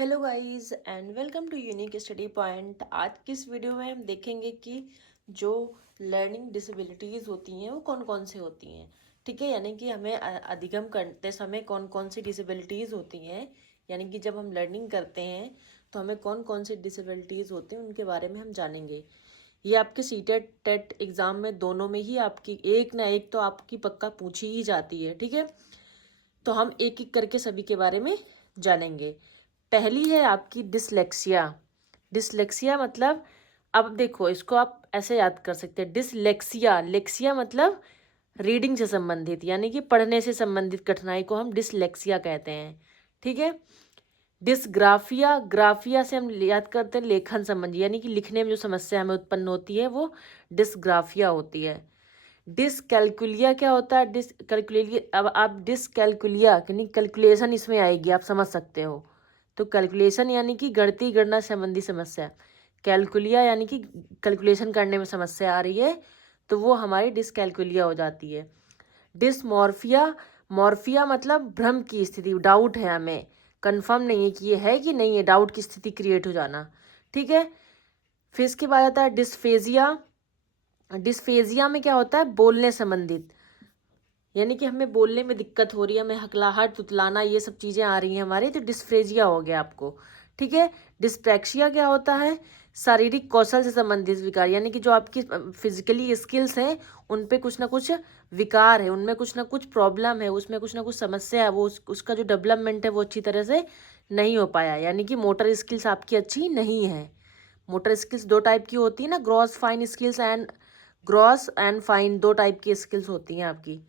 Hello guys and welcome to unique study point. आज की इस वीडियो में हम देखेंगे कि जो लर्निंग डिसेबिलिटीज़ होती हैं वो कौन कौन सी होती हैं। ठीक है, यानी कि हमें अधिगम करते समय कौन कौन सी डिसेबिलिटीज़ होती हैं, यानी कि जब हम लर्निंग करते हैं तो हमें कौन कौन सी डिसेबिलिटीज़ होती हैं उनके बारे में हम जानेंगे। ये आपके सीटेट टेट एग्ज़ाम में दोनों में ही आपकी एक ना एक तो आपकी पक्का पूछी ही जाती है। ठीक है, तो हम एक एक करके सभी के बारे में जानेंगे। पहली है आपकी डिसलेक्सिया। डिसलेक्सिया मतलब, अब देखो इसको आप ऐसे याद कर सकते हैं, डिसलेक्सिया, लेक्सिया मतलब रीडिंग से संबंधित, यानी कि पढ़ने से संबंधित कठिनाई को हम डिसलेक्सिया कहते हैं। ठीक है, डिसग्राफिया, ग्राफिया से हम याद करते हैं लेखन संबंधी, यानी कि लिखने में जो समस्या हमें उत्पन्न होती है वो डिसग्राफिया होती है। डिसकैलकुलिया क्या होता है? डिसकैलकुलिया, अब आप डिसकैलकुलिया यानी कैलकुलेशन इसमें आएगी, आप समझ सकते हो। तो कैलकुलेशन यानी कि गणितीय गणना संबंधी समस्या, कैलकुलिया यानी कि कैलकुलेशन करने में समस्या आ रही है, तो वो हमारी डिसकैलकुलिया हो जाती है। डिसमॉर्फिया, मॉर्फिया मतलब भ्रम की स्थिति, डाउट है, हमें कंफर्म नहीं है कि ये है कि नहीं है, डाउट की स्थिति क्रिएट हो जाना। ठीक है, फिर इसके बाद आता है डिस्फेजिया। डिस्फेजिया में क्या होता है? बोलने संबंधित, यानी कि हमें बोलने में दिक्कत हो रही है, हमें हकलाहट, तुतलाना, ये सब चीज़ें आ रही हैं हमारी, तो डिस्फ्रेजिया हो गया आपको। ठीक है, डिस्प्रैक्सिया क्या होता है? शारीरिक कौशल से संबंधित विकार, यानी कि जो आपकी फिजिकली स्किल्स हैं उन पे कुछ ना कुछ विकार है, उनमें कुछ ना कुछ प्रॉब्लम है, उसमें कुछ ना कुछ समस्या है, वो उसका जो डेवलपमेंट है वो अच्छी तरह से नहीं हो पाया, यानी कि मोटर स्किल्स आपकी अच्छी नहीं है। मोटर स्किल्स दो टाइप की होती है ना, ग्रॉस एंड फाइन, दो टाइप की स्किल्स होती हैं आपकी।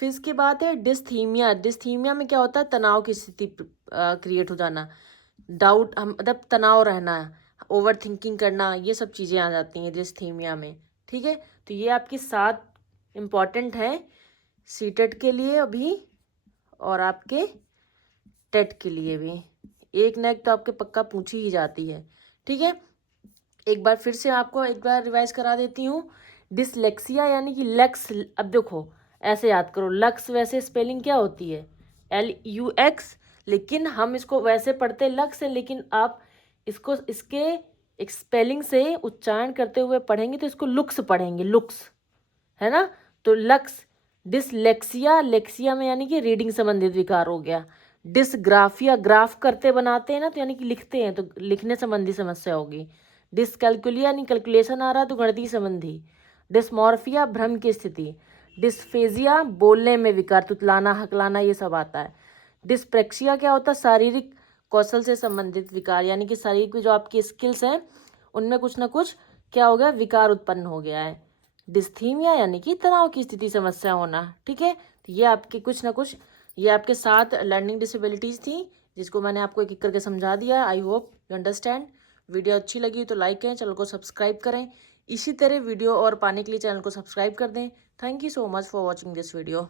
फिर इसके बाद है डिस्थीमिया। डिस्थीमिया में क्या होता है? तनाव की स्थिति क्रिएट हो जाना, डाउट, हम मतलब तनाव रहना, ओवर थिंकिंग करना, ये सब चीज़ें आ जाती हैं डिस्थीमिया में। ठीक है, तो ये आपकी 7 इम्पॉर्टेंट है सीटेट के लिए अभी, और आपके टेट के लिए भी। एक ना एक तो आपके पक्का पूछी ही जाती है। ठीक है, एक बार फिर से आपको एक बार रिवाइज करा देती हूँ। डिसलेक्सिया यानी कि लक्स, अब देखो ऐसे याद करो, लक्स वैसे स्पेलिंग क्या होती है? LUX, लेकिन हम इसको वैसे पढ़ते हैं लक्स है, लेकिन आप इसको इसके एक स्पेलिंग से उच्चारण करते हुए पढ़ेंगे तो इसको लुक्स पढ़ेंगे, लुक्स, है ना? तो लक्स। डिसलेक्सिया, लेक्सिया में यानी कि रीडिंग संबंधित विकार हो गया। डिसग्राफिया, ग्राफ करते बनाते हैं ना, तो यानी कि लिखते हैं तो लिखने संबंधी समस्या होगी। डिसकैलकुलिया यानी कैलकुलेशन आ रहा है तो गणितीय संबंधी। डिसमॉर्फिया, भ्रम की स्थिति। डिस्फेजिया, बोलने में विकार, तुतलाना, हकलाना, ये सब आता है। डिस्प्रेक्सिया क्या होता है? शारीरिक कौशल से संबंधित विकार, यानी कि शारीरिक की जो आपकी स्किल्स हैं उनमें कुछ ना कुछ क्या हो गया? विकार उत्पन्न हो गया है। डिस्थीमिया यानी कि तनाव की स्थिति, समस्या होना। ठीक है, तो ये आपके कुछ ना कुछ, ये आपके 7 लर्निंग डिसेबिलिटीज़ थी, जिसको मैंने आपको एक एक करके समझा दिया। I hope you understand. Video अच्छी लगी तो लाइक करें, चैनल को सब्सक्राइब करें, इसी तरह वीडियो और पाने के लिए चैनल को सब्सक्राइब कर दें। Thank you so much for watching this video.